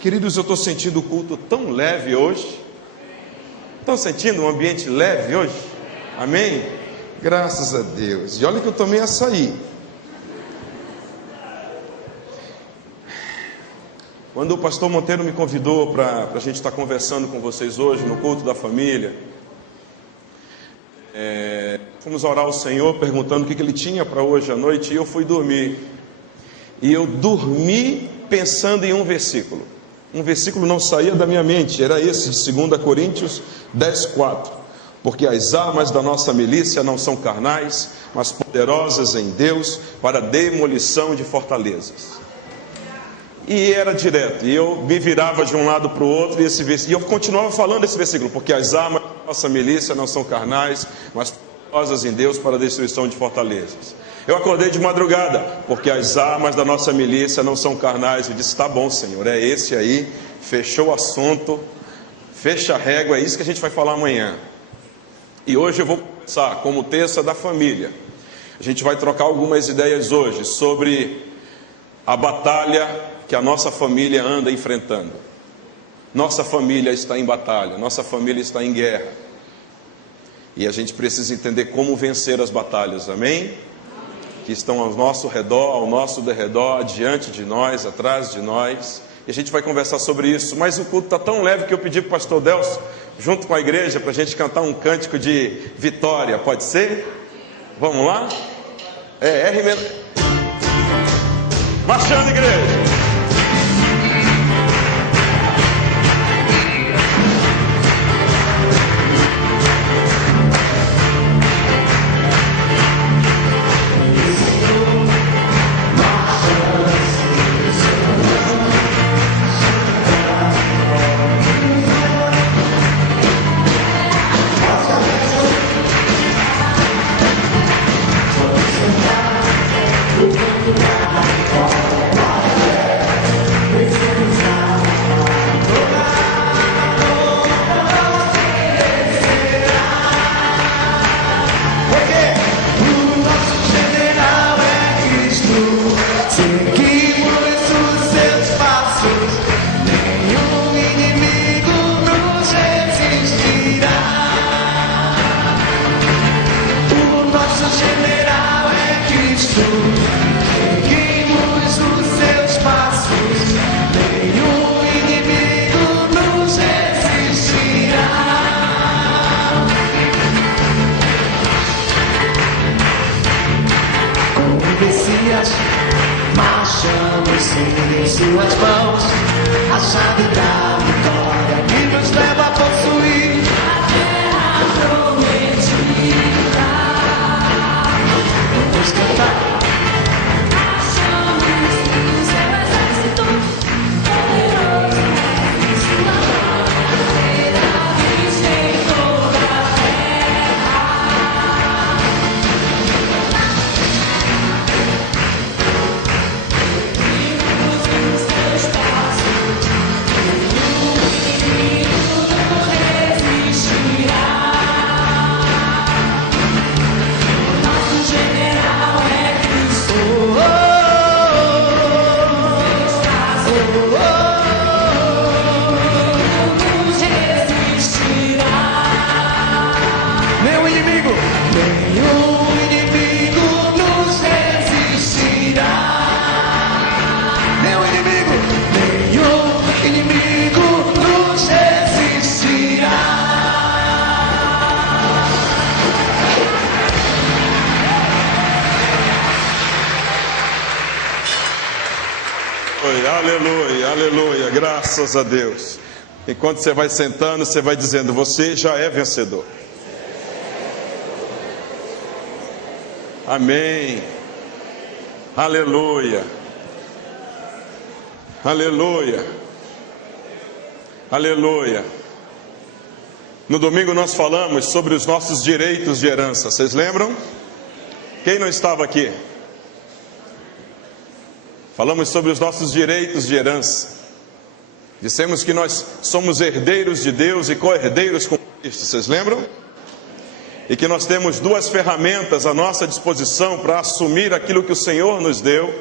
Queridos, eu estou sentindo o culto tão leve hoje. Estão sentindo um ambiente leve hoje? Amém? Graças a Deus. E olha que eu tomei açaí. Quando o pastor Monteiro me convidou para a gente estar conversando com vocês hoje no culto da família, fomos orar ao Senhor perguntando o que ele tinha para hoje à noite, e eu fui dormir. E eu dormi pensando em um versículo. Um versículo não saía da minha mente, era esse de 2 Coríntios 10:4. Porque as armas da nossa milícia não são carnais, mas poderosas em Deus para demolição de fortalezas. E era direto, e eu me virava de um lado para o outro, e eu continuava falando esse versículo, porque as armas da nossa milícia não são carnais, mas poderosas em Deus para a destruição de fortalezas. Eu acordei de madrugada, porque as armas da nossa milícia não são carnais. Eu disse, tá bom, Senhor, é esse aí, fechou o assunto, fecha a régua, é isso que a gente vai falar amanhã. E hoje eu vou começar como terça da família. A gente vai trocar algumas ideias hoje sobre a batalha que a nossa família anda enfrentando. Nossa família está em batalha, nossa família está em guerra. E a gente precisa entender como vencer as batalhas, amém? Que estão ao nosso redor, ao nosso derredor, diante de nós, atrás de nós. E a gente vai conversar sobre isso. Mas o culto está tão leve que eu pedi para o pastor Delcio, junto com a igreja, para a gente cantar um cântico de vitória. Pode ser? Vamos lá? Marchando, igreja! Marchamos em suas mãos, a chave da vitória que nos leva a possuir a terra prometida. Vamos cantar. Marchamos em seu exército poderoso, em sua bandeira viste toda a terra. Aleluia, aleluia, graças a Deus. Enquanto você vai sentando, você vai dizendo, você já é vencedor. Amém. Aleluia. Aleluia. Aleluia. No domingo nós falamos sobre os nossos direitos de herança. Vocês lembram? Quem não estava aqui? Falamos sobre os nossos direitos de herança. Dissemos que nós somos herdeiros de Deus e co-herdeiros com Cristo. Vocês lembram? E que nós temos duas ferramentas à nossa disposição para assumir aquilo que o Senhor nos deu,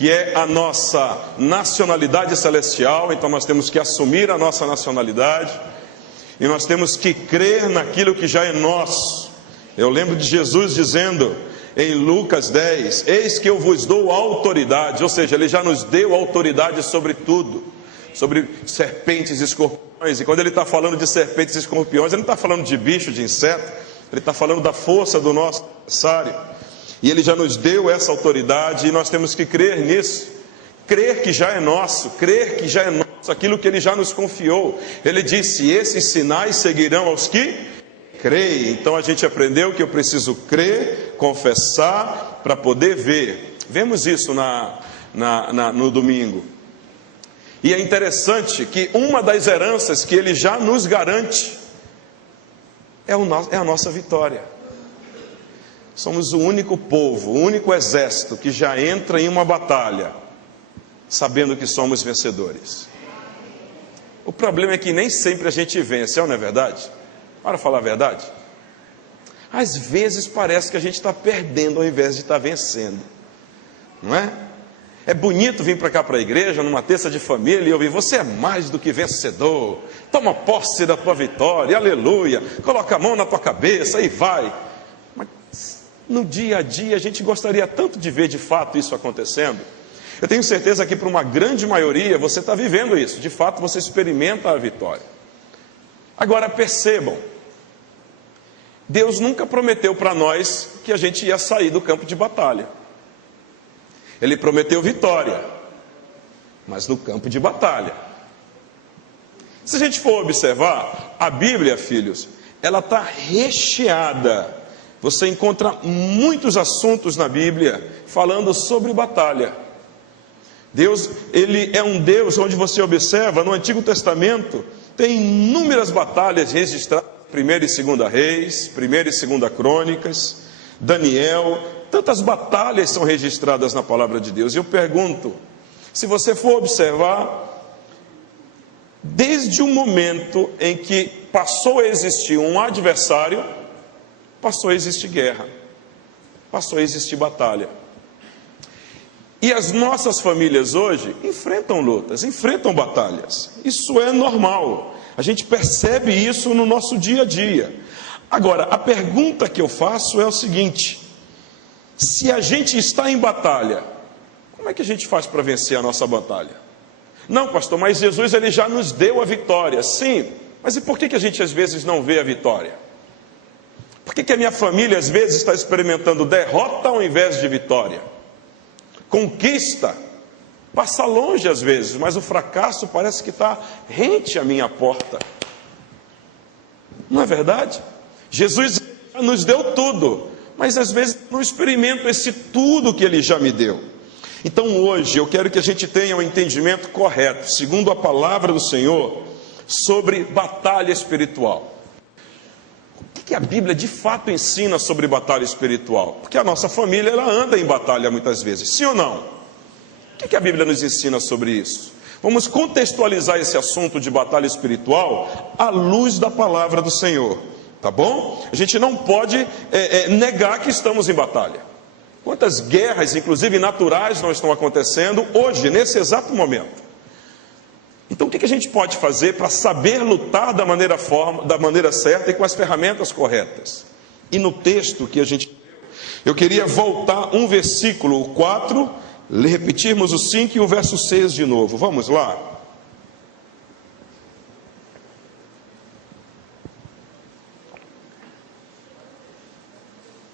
que é a nossa nacionalidade celestial. Então nós temos que assumir a nossa nacionalidade e nós temos que crer naquilo que já é nosso. Eu lembro de Jesus dizendo em Lucas 10, eis que eu vos dou autoridade, ou seja, ele já nos deu autoridade sobre tudo, sobre serpentes e escorpiões. E quando ele está falando de serpentes e escorpiões, ele não está falando de bicho, de inseto, ele está falando da força do nosso adversário. E ele já nos deu essa autoridade e nós temos que crer nisso, crer que já é nosso, crer que já é nosso aquilo que ele já nos confiou. Ele disse, esses sinais seguirão aos que creem. Então a gente aprendeu que eu preciso crer, confessar para poder ver. Vemos isso no domingo. E é interessante que uma das heranças que ele já nos garante é a nossa vitória. Somos o único povo, o único exército que já entra em uma batalha sabendo que somos vencedores. O problema é que nem sempre a gente vence, não é verdade? Para falar a verdade, às vezes parece que a gente está perdendo ao invés de estar vencendo, não é? É bonito vir para cá para a igreja, numa terça de família, e ouvir, você é mais do que vencedor, toma posse da tua vitória, aleluia, coloca a mão na tua cabeça e vai. Mas no dia a dia a gente gostaria tanto de ver de fato isso acontecendo. Eu tenho certeza que para uma grande maioria você está vivendo isso, de fato você experimenta a vitória. Agora percebam, Deus nunca prometeu para nós que a gente ia sair do campo de batalha. Ele prometeu vitória, mas no campo de batalha. Se a gente for observar, a Bíblia, filhos, ela está recheada. Você encontra muitos assuntos na Bíblia falando sobre batalha. Deus, ele é um Deus onde você observa, no Antigo Testamento, tem inúmeras batalhas registradas, 1ª e 2ª Reis, 1ª e 2ª Crônicas, Daniel, tantas batalhas são registradas na palavra de Deus. E eu pergunto, se você for observar, desde o momento em que passou a existir um adversário, passou a existir guerra, passou a existir batalha. E as nossas famílias hoje enfrentam lutas, enfrentam batalhas. Isso é normal. A gente percebe isso no nosso dia a dia. Agora, a pergunta que eu faço é o seguinte: se a gente está em batalha, como é que a gente faz para vencer a nossa batalha? Não, pastor, mas Jesus ele já nos deu a vitória. Sim, mas e por que a gente às vezes não vê a vitória? Por que a minha família às vezes está experimentando derrota ao invés de vitória? Conquista passa longe às vezes, mas o fracasso parece que está rente à minha porta. Não é verdade? Jesus nos deu tudo, mas às vezes não experimento esse tudo que Ele já me deu. Então hoje eu quero que a gente tenha um entendimento correto, segundo a palavra do Senhor, sobre batalha espiritual. O que a Bíblia de fato ensina sobre batalha espiritual? Porque a nossa família ela anda em batalha muitas vezes, sim ou não? O que a Bíblia nos ensina sobre isso? Vamos contextualizar esse assunto de batalha espiritual à luz da palavra do Senhor, tá bom? A gente não pode negar que estamos em batalha. Quantas guerras, inclusive naturais, não estão acontecendo hoje, nesse exato momento? Então o que a gente pode fazer para saber lutar da maneira certa e com as ferramentas corretas? E no texto que eu queria voltar um versículo, o 4, repetirmos o 5 e o verso 6 de novo. Vamos lá?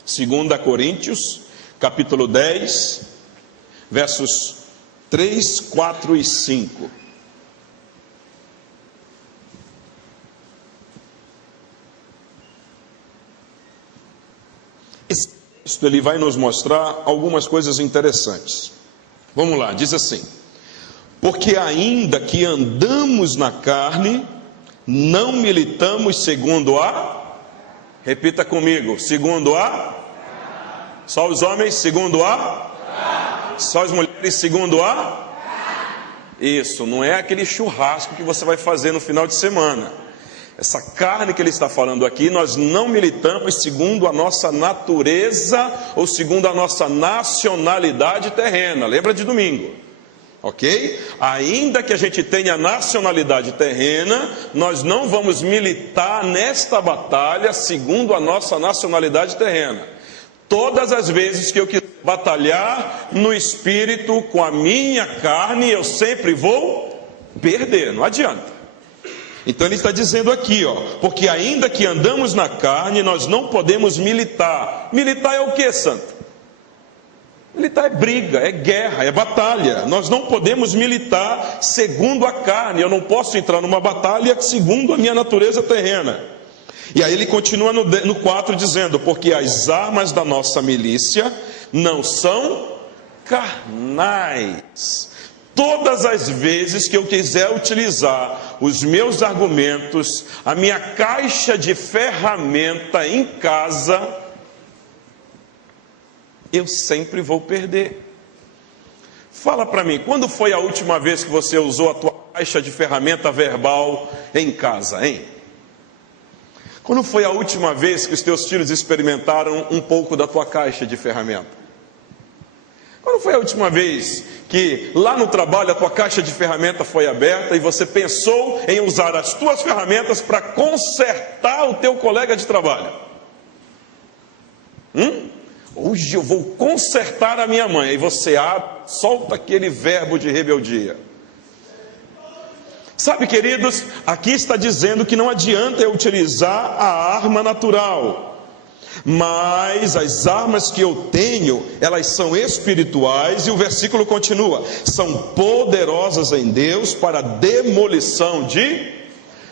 Segunda Coríntios, capítulo 10, versos 3, 4 e 5. Esse texto ele vai nos mostrar algumas coisas interessantes. Vamos lá, diz assim: porque ainda que andamos na carne, não militamos segundo a... Repita comigo, segundo a... Só os homens segundo a... Só as mulheres segundo a... Isso, não é aquele churrasco que você vai fazer no final de semana. Essa carne que ele está falando aqui, nós não militamos segundo a nossa natureza ou segundo a nossa nacionalidade terrena. Lembra de domingo, ok? Ainda que a gente tenha nacionalidade terrena, nós não vamos militar nesta batalha segundo a nossa nacionalidade terrena. Todas as vezes que eu quiser batalhar no espírito com a minha carne, eu sempre vou perder, não adianta. Então ele está dizendo aqui, porque ainda que andamos na carne, nós não podemos militar. Militar é o que, santo? Militar é briga, é guerra, é batalha. Nós não podemos militar segundo a carne. Eu não posso entrar numa batalha segundo a minha natureza terrena. E aí ele continua no 4 dizendo, porque as armas da nossa milícia não são carnais. Todas as vezes que eu quiser utilizar os meus argumentos, a minha caixa de ferramenta em casa, eu sempre vou perder. Fala para mim, quando foi a última vez que você usou a tua caixa de ferramenta verbal em casa, hein? Quando foi a última vez que os teus filhos experimentaram um pouco da tua caixa de ferramenta? Quando foi a última vez que lá no trabalho a tua caixa de ferramenta foi aberta e você pensou em usar as tuas ferramentas para consertar o teu colega de trabalho? Hoje eu vou consertar a minha mãe. Aí você abre, solta aquele verbo de rebeldia. Sabe, queridos, aqui está dizendo que não adianta eu utilizar a arma natural. Mas as armas que eu tenho, elas são espirituais, e o versículo continua, são poderosas em Deus para demolição de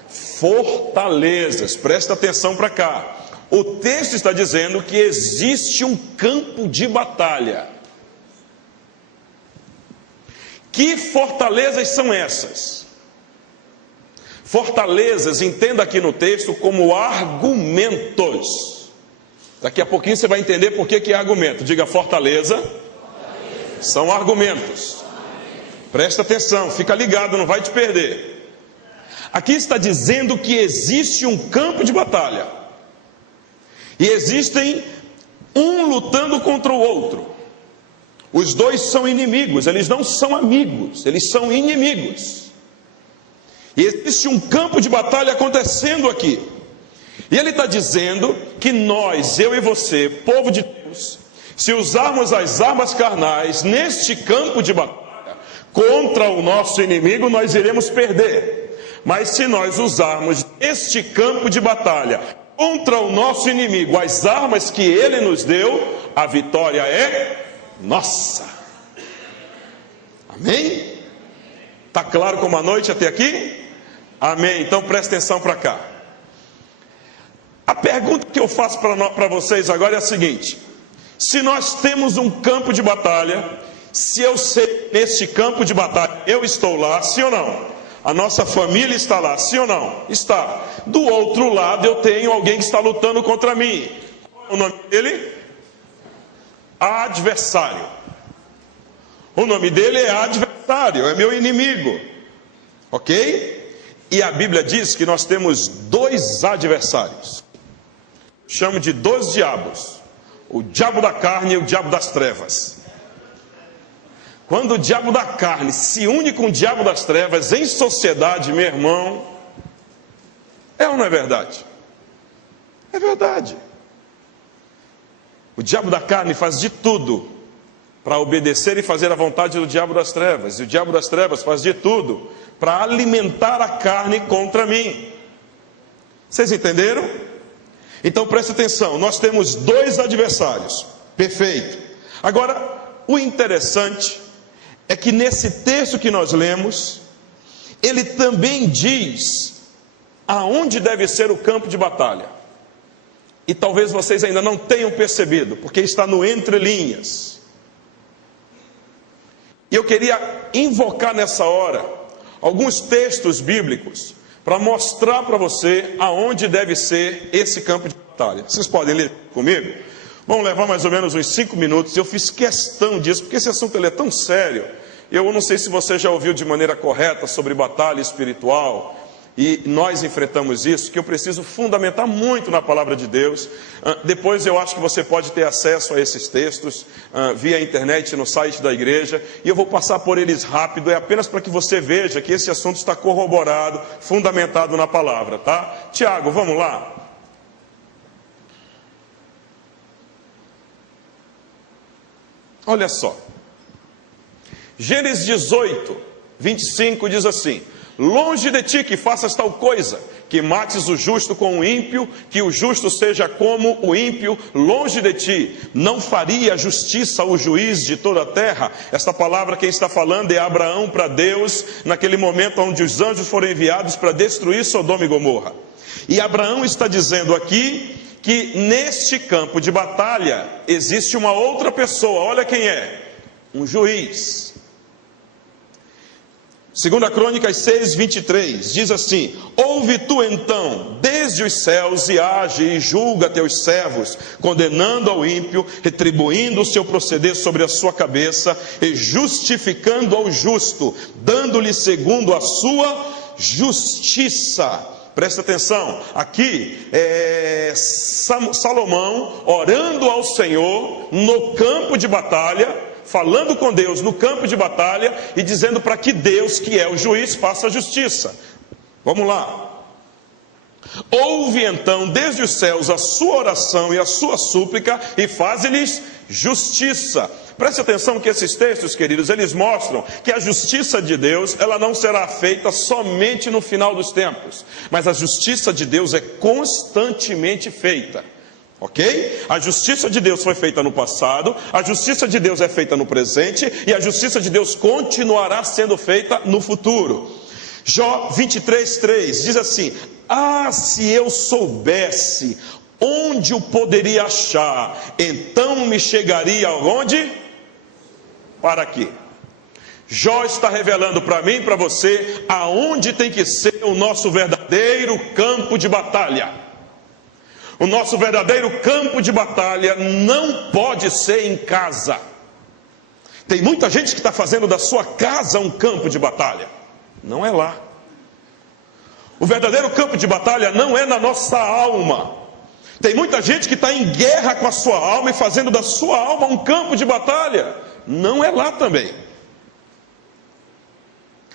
fortalezas. Presta atenção para cá. O texto está dizendo que existe um campo de batalha. Que fortalezas são essas? Fortalezas, entenda aqui no texto como argumentos. Daqui a pouquinho você vai entender por que é argumento. Diga fortaleza. São argumentos. Presta atenção, fica ligado, não vai te perder. Aqui está dizendo que existe um campo de batalha. E existem um lutando contra o outro. Os dois são inimigos, eles não são amigos, eles são inimigos. E existe um campo de batalha acontecendo aqui. E ele está dizendo que nós, eu e você, povo de Deus, se usarmos as armas carnais neste campo de batalha contra o nosso inimigo, nós iremos perder. Mas se nós usarmos este campo de batalha contra o nosso inimigo as armas que ele nos deu, a vitória é nossa. Amém? Está claro como a noite até aqui? Amém. Então presta atenção para cá. A pergunta que eu faço para vocês agora é a seguinte: se nós temos um campo de batalha, se eu sei nesse campo de batalha, eu estou lá, sim ou não? A nossa família está lá, sim ou não? Está. Do outro lado eu tenho alguém que está lutando contra mim. Qual é o nome dele? Adversário. O nome dele é adversário, é meu inimigo. Ok? E a Bíblia diz que nós temos dois adversários. Chamo de dois diabos. O diabo da carne e o diabo das trevas. Quando o diabo da carne se une com o diabo das trevas em sociedade, meu irmão, é ou não é verdade? É verdade. O diabo da carne faz de tudo para obedecer e fazer a vontade do diabo das trevas. E o diabo das trevas faz de tudo para alimentar a carne contra mim. Vocês entenderam? Então presta atenção, nós temos dois adversários. Perfeito. Agora, o interessante é que nesse texto que nós lemos, ele também diz aonde deve ser o campo de batalha. E talvez vocês ainda não tenham percebido, porque está no entre linhas. E eu queria invocar nessa hora alguns textos bíblicos para mostrar para você aonde deve ser esse campo de batalha. Vocês podem ler comigo? Vamos levar mais ou menos uns 5 minutos. Eu fiz questão disso, porque esse assunto ele é tão sério. Eu não sei se você já ouviu de maneira correta sobre batalha espiritual. e nós enfrentamos isso, que eu preciso fundamentar muito na palavra de Deus. Depois eu acho que você pode ter acesso a esses textos via internet no site da igreja, e eu vou passar por eles rápido, é apenas para que você veja que esse assunto está corroborado, fundamentado na palavra, tá? Tiago, vamos lá. Olha só, Gênesis 18, 25 diz assim: longe de ti que faças tal coisa, que mates o justo com o ímpio, que o justo seja como o ímpio, longe de ti, não faria justiça o juiz de toda a terra. Esta palavra quem está falando é Abraão para Deus, naquele momento onde os anjos foram enviados para destruir Sodoma e Gomorra. E Abraão está dizendo aqui que neste campo de batalha existe uma outra pessoa, olha quem é, um juiz. 2 Crônicas 6, 23, diz assim: ouve tu então desde os céus e age e julga teus servos, condenando ao ímpio, retribuindo o seu proceder sobre a sua cabeça e justificando ao justo, dando-lhe segundo a sua justiça. Presta atenção, aqui é Salomão orando ao Senhor no campo de batalha, falando com Deus no campo de batalha e dizendo para que Deus, que é o juiz, faça a justiça. Vamos lá. Ouve então desde os céus a sua oração e a sua súplica e faze-lhes justiça. Preste atenção que esses textos, queridos, eles mostram que a justiça de Deus, ela não será feita somente no final dos tempos, mas a justiça de Deus é constantemente feita. Ok? A justiça de Deus foi feita no passado, a justiça de Deus é feita no presente e a justiça de Deus continuará sendo feita no futuro. Jó 23:3 diz assim: ah, se eu soubesse onde o poderia achar, então me chegaria aonde? Para aqui. Jó está revelando para mim e para você aonde tem que ser o nosso verdadeiro campo de batalha. O nosso verdadeiro campo de batalha não pode ser em casa. Tem muita gente que está fazendo da sua casa um campo de batalha. Não é lá. O verdadeiro campo de batalha não é na nossa alma. Tem muita gente que está em guerra com a sua alma e fazendo da sua alma um campo de batalha. Não é lá também.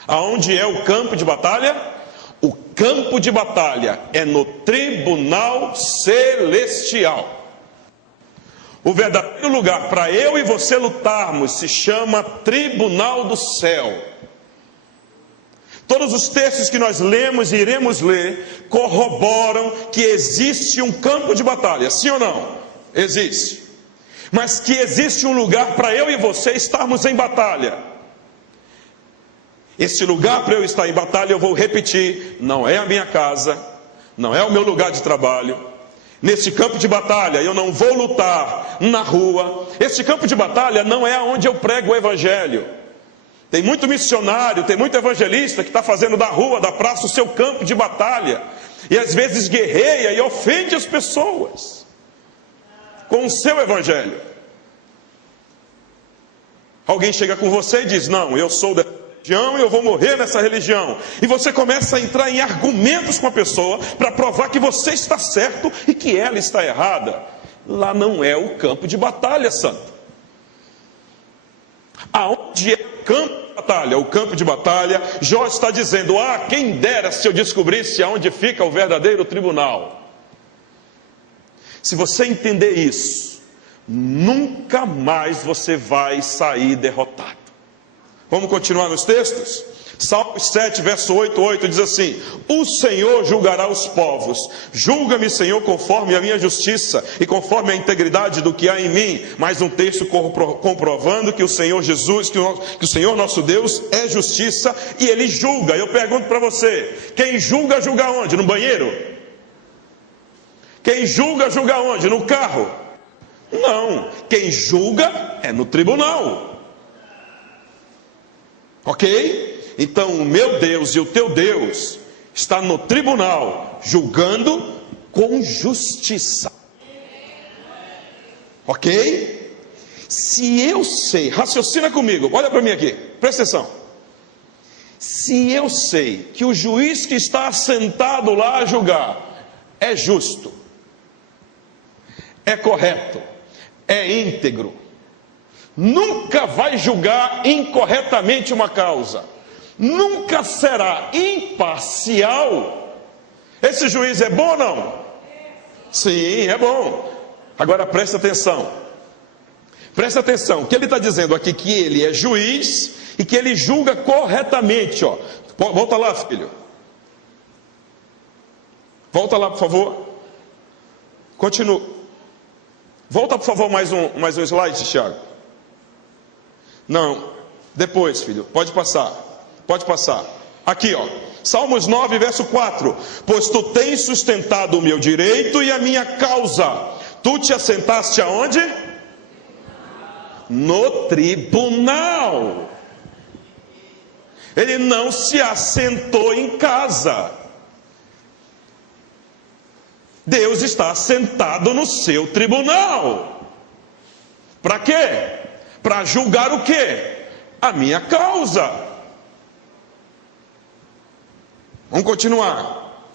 Aonde é o campo de batalha? O campo de batalha é no tribunal celestial. O verdadeiro lugar para eu e você lutarmos se chama tribunal do céu. Todos os textos que nós lemos e iremos ler corroboram que existe um campo de batalha, sim ou não? Existe. Mas que existe um lugar para eu e você estarmos em batalha. Esse lugar para eu estar em batalha, eu vou repetir, não é a minha casa, não é o meu lugar de trabalho. Nesse campo de batalha eu não vou lutar na rua. Esse campo de batalha não é onde eu prego o evangelho. Tem muito missionário, tem muito evangelista que está fazendo da rua, da praça o seu campo de batalha. E às vezes guerreia e ofende as pessoas com o seu evangelho. Alguém chega com você e diz: não, eu sou da religião e eu vou morrer nessa religião. E você começa a entrar em argumentos com a pessoa para provar que você está certo e que ela está errada. Lá não é o campo de batalha, santo. Aonde é o campo de batalha? O campo de batalha, Jó está dizendo: ah, quem dera se eu descobrisse aonde fica o verdadeiro tribunal. Se você entender isso, nunca mais você vai sair derrotado. Vamos continuar nos textos? Salmos 7, verso 8 diz assim: o Senhor julgará os povos. Julga-me, Senhor, conforme a minha justiça e conforme a integridade do que há em mim. Mais um texto comprovando que o Senhor Jesus, que o Senhor nosso Deus é justiça e Ele julga. Eu pergunto para você: quem julga, julga onde? No banheiro? Quem julga, julga onde? No carro? Não, quem julga é no tribunal. Ok? Então o meu Deus e o teu Deus está no tribunal, julgando com justiça. Ok? Se eu sei, raciocina comigo, olha para mim aqui, presta atenção. Se eu sei que o juiz que está assentado lá a julgar é justo, é correto, é íntegro, nunca vai julgar incorretamente uma causa, nunca será imparcial, esse juiz é bom ou não? Sim, é bom. Agora presta atenção, o que ele está dizendo aqui, que ele é juiz e que ele julga corretamente, ó. Volta lá, filho, volta lá, por favor, continua, volta por favor mais um slide, Tiago. Não, depois, filho, pode passar, aqui ó, Salmos 9 verso 4, pois tu tens sustentado o meu direito e a minha causa, tu te assentaste aonde? No tribunal. Ele não se assentou em casa, Deus está assentado no seu tribunal. Para quê? Para julgar o quê? A minha causa. Vamos continuar.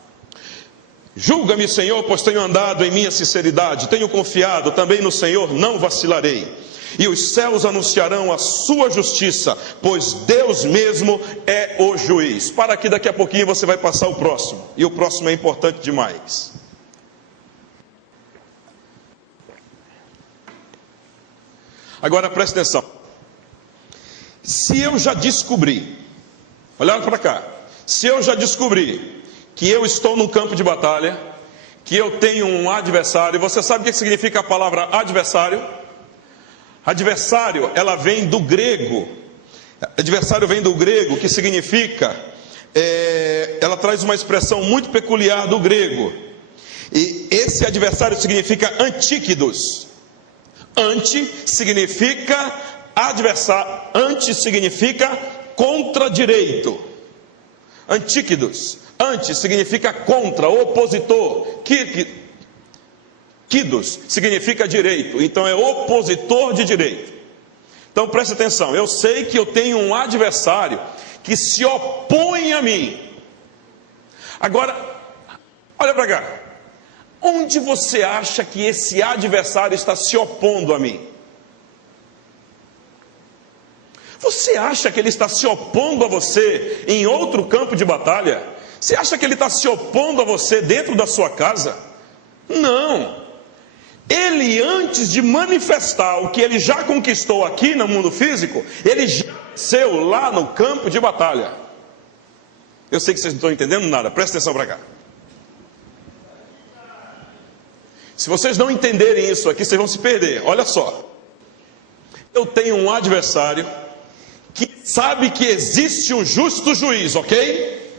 Julga-me, Senhor, pois tenho andado em minha sinceridade, tenho confiado também no Senhor, não vacilarei. E os céus anunciarão a sua justiça, pois Deus mesmo é o juiz. Para que daqui a pouquinho você vai passar o próximo, e o próximo é importante demais. Agora preste atenção. Se eu já descobri, olha para cá, se eu já descobri que eu estou num campo de batalha, que eu tenho um adversário, você sabe o que significa a palavra adversário? Adversário, ela vem do grego. Adversário vem do grego, que significa, ela traz uma expressão muito peculiar do grego. E esse adversário significa antíquidos. Anti significa adversário, anti significa contra-direito. Antíquidos, anti significa contra, opositor. Quidos significa direito, então é opositor de direito. Então preste atenção, eu sei que eu tenho um adversário que se opõe a mim. Agora, olha para cá. Onde você acha que esse adversário está se opondo a mim? Você acha que ele está se opondo a você em outro campo de batalha? Você acha que ele está se opondo a você dentro da sua casa? Não. Ele, antes de manifestar o que ele já conquistou aqui no mundo físico, ele já venceu lá no campo de batalha. Eu sei que vocês não estão entendendo nada, presta atenção para cá. Se vocês não entenderem isso aqui, vocês vão se perder. Olha só, eu tenho um adversário que sabe que existe um justo juiz, ok?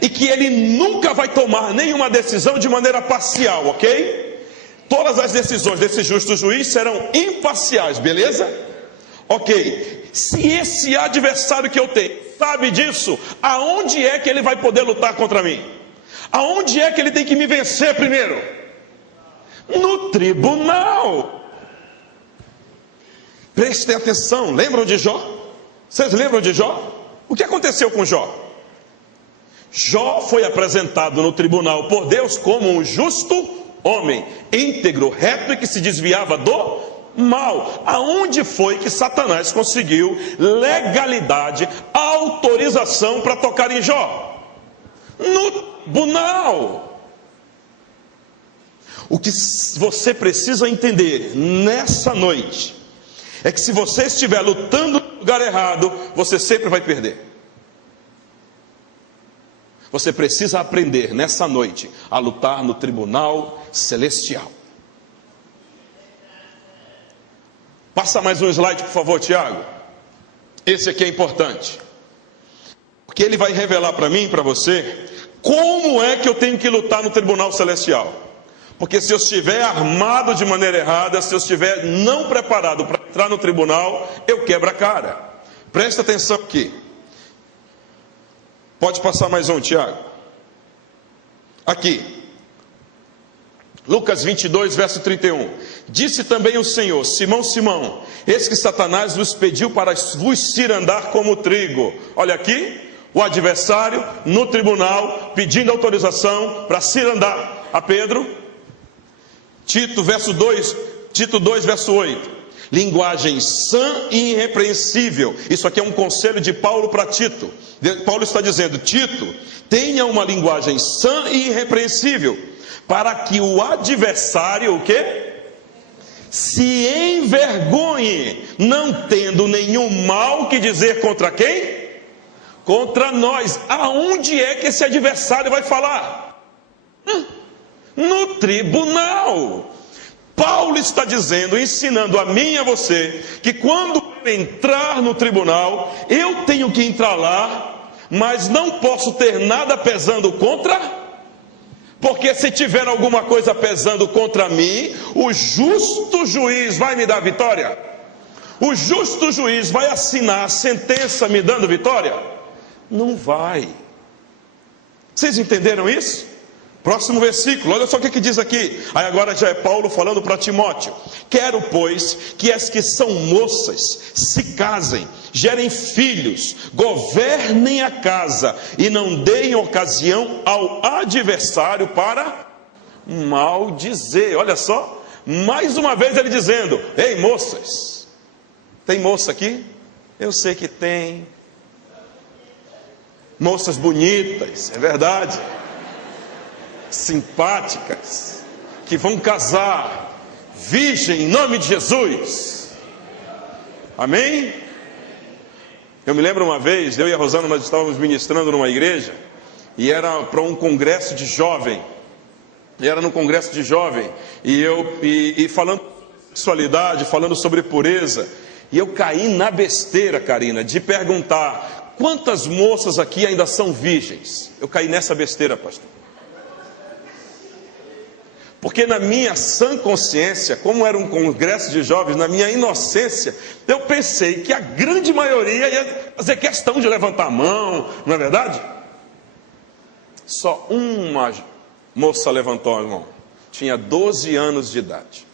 E que ele nunca vai tomar nenhuma decisão de maneira parcial, ok? Todas as decisões desse justo juiz serão imparciais, beleza? Ok, se esse adversário que eu tenho sabe disso, aonde é que ele vai poder lutar contra mim? Aonde é que ele tem que me vencer primeiro? No tribunal. Prestem atenção, lembram de Jó? Vocês lembram de Jó? O que aconteceu com Jó? Jó foi apresentado no tribunal por Deus como um justo homem, íntegro, reto e que se desviava do mal. Aonde foi que Satanás conseguiu legalidade, autorização para tocar em Jó? No tribunal. O que você precisa entender nessa noite é que se você estiver lutando no lugar errado, você sempre vai perder. Você precisa aprender nessa noite a lutar no tribunal celestial. Passa mais um slide, por favor, Tiago. Esse aqui é importante, porque ele vai revelar para mim e para você como é que eu tenho que lutar no tribunal celestial. Porque se eu estiver armado de maneira errada, se eu estiver não preparado para entrar no tribunal, eu quebro a cara. Presta atenção aqui. Pode passar mais um, Tiago. Aqui. Lucas 22, verso 31. Disse também o Senhor: Simão, Simão, eis que Satanás vos pediu para vos cirandar como trigo. Olha aqui. o adversário no tribunal, pedindo autorização para cirandar a Pedro. Tito 2, verso 8. Linguagem sã e irrepreensível. Isso aqui é um conselho de Paulo para Tito. Paulo está dizendo: Tito, tenha uma linguagem sã e irrepreensível, para que o adversário, o quê? Se envergonhe, não tendo nenhum mal que dizer contra quem? Contra nós. Aonde é que esse adversário vai falar? No tribunal. Paulo está dizendo, ensinando a mim e a você, que quando eu entrar no tribunal, eu tenho que entrar lá, mas não posso ter nada pesando contra, porque se tiver alguma coisa pesando contra mim, o justo juiz vai me dar vitória? O justo juiz vai assinar a sentença me dando vitória? Não vai. Vocês entenderam isso? Próximo versículo, olha só o que diz aqui. Aí agora já é Paulo falando para Timóteo. Quero, pois, que as que são moças se casem, gerem filhos, governem a casa e não deem ocasião ao adversário para maldizer. Olha só, mais uma vez ele dizendo: ei, moças, tem moça aqui? Eu sei que tem. Moças bonitas, é verdade, simpáticas, que vão casar, virgem, em nome de Jesus. Amém? Eu me lembro uma vez, eu e a Rosana, nós estávamos ministrando numa igreja, e era para um congresso de jovem. Era no congresso de jovem, e falando sobre sexualidade, falando sobre pureza, e eu caí na besteira, Karina, de perguntar: quantas moças aqui ainda são virgens? Eu caí nessa besteira, pastor. Porque na minha sã consciência, como era um congresso de jovens, na minha inocência, eu pensei que a grande maioria ia fazer questão de levantar a mão, não é verdade? Só uma moça levantou a mão, tinha 12 anos de idade.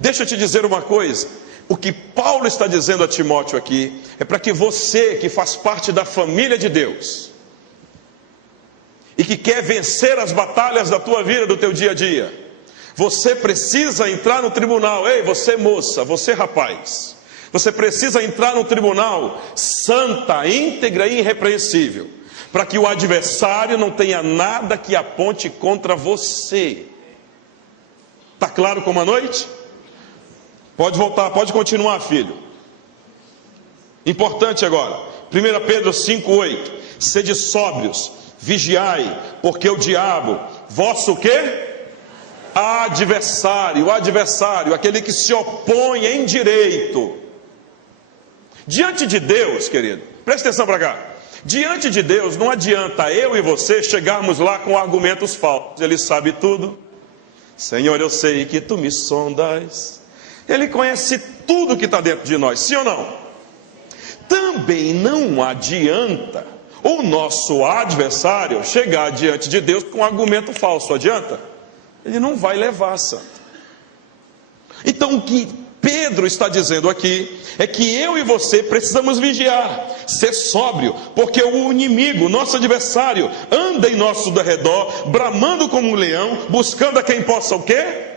Deixa eu te dizer uma coisa, o que Paulo está dizendo a Timóteo aqui, é para que você, que faz parte da família de Deus, e que quer vencer as batalhas da tua vida, do teu dia a dia, você precisa entrar no tribunal. Ei, você moça, você rapaz, você precisa entrar no tribunal santa, íntegra e irrepreensível, para que o adversário não tenha nada que aponte contra você. Está claro como a noite? Pode voltar, pode continuar, filho. Importante agora, 1 Pedro 5,8. Sede sóbrios, vigiai, porque o diabo, vosso quê? Adversário, aquele que se opõe em direito. Diante de Deus, querido, presta atenção para cá. Diante de Deus não adianta eu e você chegarmos lá com argumentos falsos. Ele sabe tudo. Senhor, eu sei que tu me sondas. Ele conhece tudo que está dentro de nós, sim ou não? Também não adianta o nosso adversário chegar diante de Deus com um argumento falso. Adianta? Ele não vai levar, santo. Então o que Pedro está dizendo aqui é que eu e você precisamos vigiar, ser sóbrio, porque o inimigo, nosso adversário, anda em nosso derredor, bramando como um leão, buscando a quem possa o quê?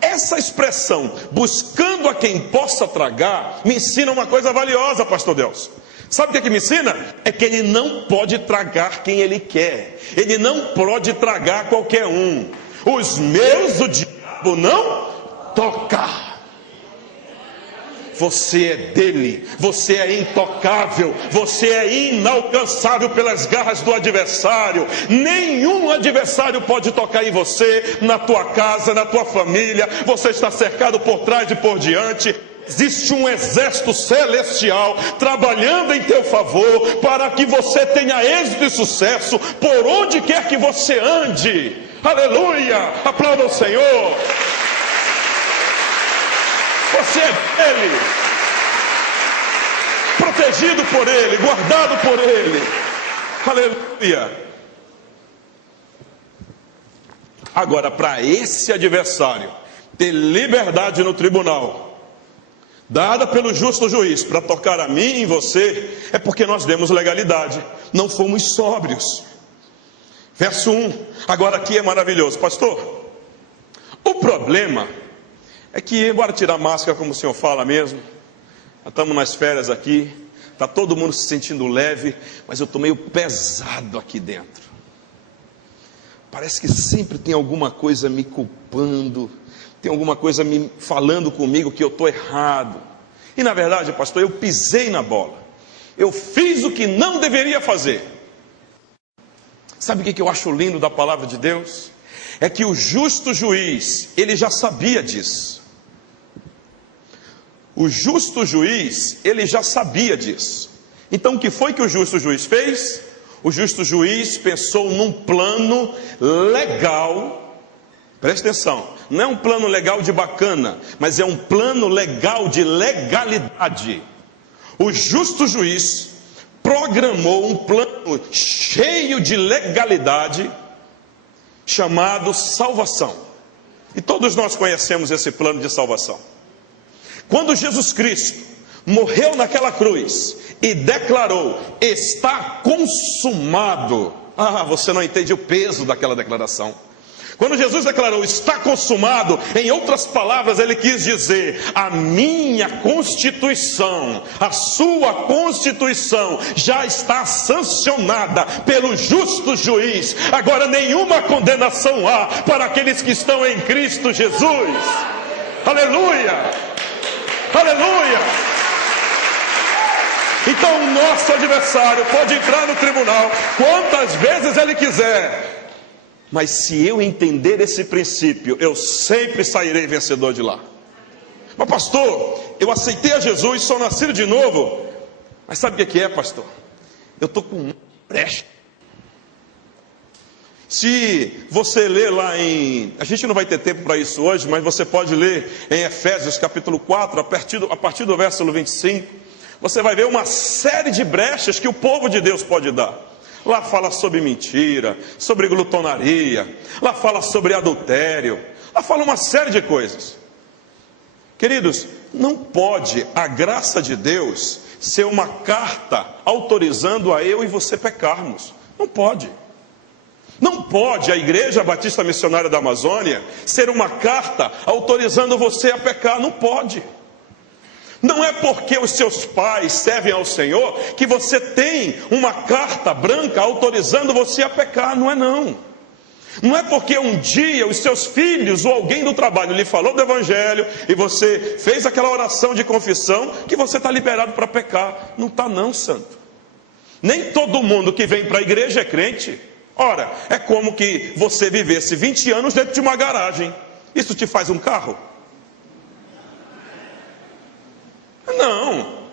Essa expressão, buscando a quem possa tragar, me ensina uma coisa valiosa, pastor Delcio. Sabe o que me ensina? É que ele não pode tragar quem ele quer. Ele não pode tragar qualquer um. Os meus o diabo não toca. Você é dele, você é intocável, você é inalcançável pelas garras do adversário. Nenhum adversário pode tocar em você, na tua casa, na tua família. Você está cercado por trás e por diante. Existe um exército celestial trabalhando em teu favor para que você tenha êxito e sucesso por onde quer que você ande. Aleluia! Aplauda o Senhor. Você é dele, protegido por ele, guardado por ele. Aleluia. Agora, para esse adversário ter liberdade no tribunal, dada pelo justo juiz para tocar a mim e em você, é porque nós demos legalidade, não fomos sóbrios. Verso 1, agora aqui é maravilhoso, pastor. O problema é que, bora tirar a máscara como o senhor fala mesmo, estamos nas férias aqui, está todo mundo se sentindo leve, mas eu estou meio pesado aqui dentro. Parece que sempre tem alguma coisa me culpando, tem alguma coisa me falando comigo que eu estou errado. E na verdade, pastor, eu pisei na bola. Eu fiz o que não deveria fazer. Sabe o que eu acho lindo da palavra de Deus? É que o justo juiz, ele já sabia disso. O justo juiz, ele já sabia disso. Então o que foi que o justo juiz fez? O justo juiz pensou num plano legal. Preste atenção, não é um plano legal de bacana, mas é um plano legal de legalidade. O justo juiz programou um plano cheio de legalidade, chamado salvação. E todos nós conhecemos esse plano de salvação. Quando Jesus Cristo morreu naquela cruz e declarou: está consumado. Você não entende o peso daquela declaração. Quando Jesus declarou: está consumado, em outras palavras ele quis dizer: a minha constituição, a sua constituição já está sancionada pelo justo juiz. Agora nenhuma condenação há para aqueles que estão em Cristo Jesus. Aleluia, aleluia. Então o nosso adversário pode entrar no tribunal quantas vezes ele quiser, mas se eu entender esse princípio, eu sempre sairei vencedor de lá. Mas pastor, eu aceitei a Jesus, sou nascido de novo. Mas sabe o que é, pastor? Eu estou com uma brecha. Se você ler lá em... A gente não vai ter tempo para isso hoje, mas você pode ler em Efésios capítulo 4, a partir do versículo 25. Você vai ver uma série de brechas que o povo de Deus pode dar. Lá fala sobre mentira, sobre glutonaria, lá fala sobre adultério, lá fala uma série de coisas. Queridos, não pode a graça de Deus ser uma carta autorizando a eu e você pecarmos. Não pode. Não pode a Igreja Batista Missionária da Amazônia ser uma carta autorizando você a pecar. Não pode. Não é porque os seus pais servem ao Senhor que você tem uma carta branca autorizando você a pecar. Não é não. Não é porque um dia os seus filhos ou alguém do trabalho lhe falou do Evangelho e você fez aquela oração de confissão que você está liberado para pecar. Não está não, santo. Nem todo mundo que vem para a igreja é crente. Ora, é como que você vivesse 20 anos dentro de uma garagem. Isso te faz um carro? Não.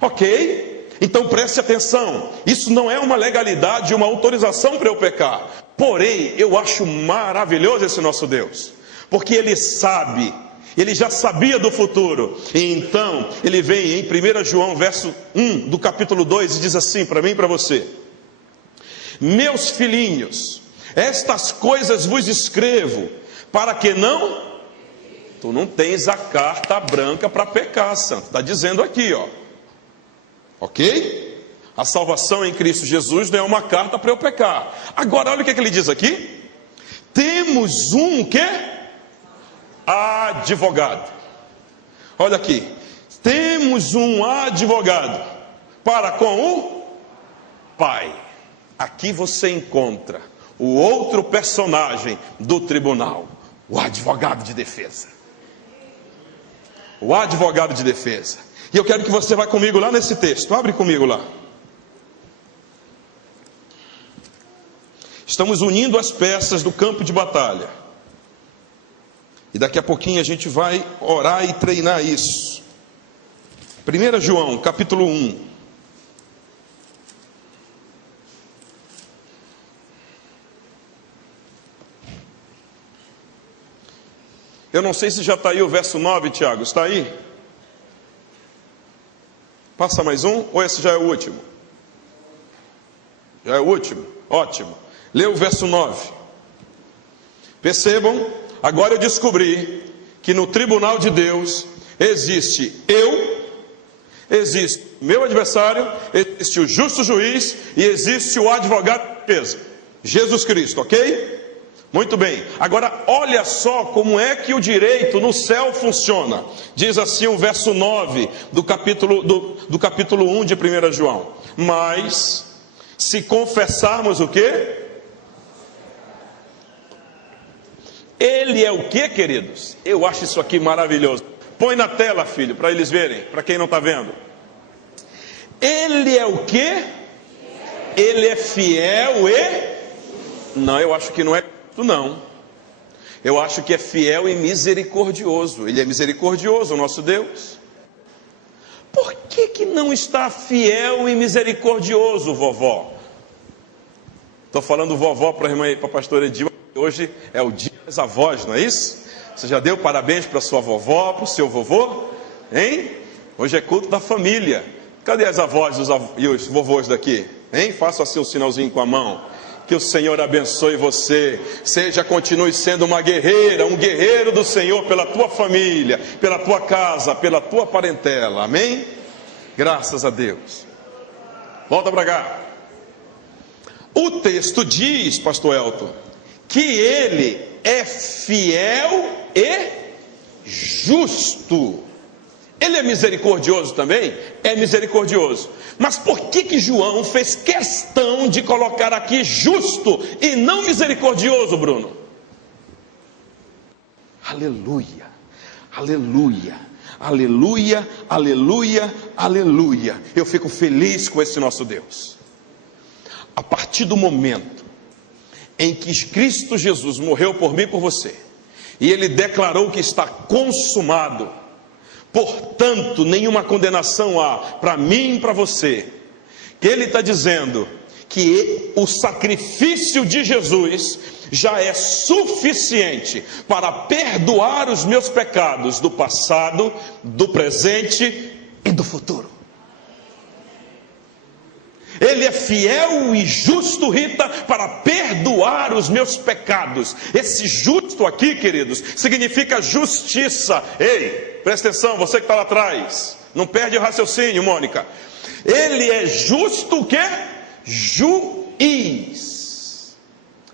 Ok? Então preste atenção. Isso não é uma legalidade, uma autorização para eu pecar. Porém, eu acho maravilhoso esse nosso Deus, porque Ele sabe, Ele já sabia do futuro. E então, Ele vem em 1 João, verso 1 do capítulo 2 e diz assim para mim e para você: meus filhinhos, estas coisas vos escrevo, para que não... Tu não tens a carta branca para pecar, santo. Está dizendo aqui, ó. Ok? A salvação em Cristo Jesus não é uma carta para eu pecar. Agora, olha o que ele diz aqui. Temos um quê? Advogado. Olha aqui. Temos um advogado para com o Pai. Aqui você encontra o outro personagem do tribunal. O advogado de defesa. O advogado de defesa. E eu quero que você vá comigo lá nesse texto. Abre comigo lá. Estamos unindo as peças do campo de batalha. E daqui a pouquinho a gente vai orar e treinar isso. 1 João, capítulo 1. Eu não sei se já está aí o verso 9, Tiago. Está aí? Passa mais um, ou esse já é o último? Já é o último? Ótimo. Lê o verso 9. Percebam, agora eu descobri que no tribunal de Deus Existe eu, existe meu adversário, existe o justo juiz e existe o advogado de defesa, Jesus Cristo, ok? Muito bem, agora olha só como é que o direito no céu funciona. Diz assim o verso 9 do capítulo 1 de 1 João: mas se confessarmos o quê? Ele é o quê, queridos? Eu acho isso aqui maravilhoso. Põe na tela, filho, para eles verem, para quem não está vendo. Ele é o quê? Ele é fiel e... Não, eu acho que não é isso não. Eu acho que é fiel e misericordioso. Ele é misericordioso, o nosso Deus. Por que não está fiel e misericordioso, vovó? Estou falando vovó para a irmã e para a pastora Edilma. Hoje é o dia das avós, não é isso? Você já deu parabéns para sua vovó, para o seu vovô? Hein? Hoje é culto da família. Cadê as avós e os vovôs daqui? Hein? Faça assim um sinalzinho com a mão. Que o Senhor abençoe você. Continue sendo uma guerreira, um guerreiro do Senhor pela tua família, pela tua casa, pela tua parentela. Amém? Graças a Deus. Volta para cá. O texto diz, pastor Elton, que ele é fiel e justo. Ele é misericordioso também? É misericordioso. Mas por que João fez questão de colocar aqui justo e não misericordioso, Bruno? Aleluia, aleluia, aleluia, aleluia, aleluia. Eu fico feliz com esse nosso Deus. A partir do momento em que Cristo Jesus morreu por mim e por você, e Ele declarou que está consumado, portanto, nenhuma condenação há para mim e para você, que Ele está dizendo que o sacrifício de Jesus já é suficiente para perdoar os meus pecados do passado, do presente e do futuro. Ele é fiel e justo, Rita, para perdoar os meus pecados. Esse justo aqui, queridos, significa justiça. Ei, presta atenção, você que está lá atrás, não perde o raciocínio, Mônica. Ele é justo o quê? Juiz.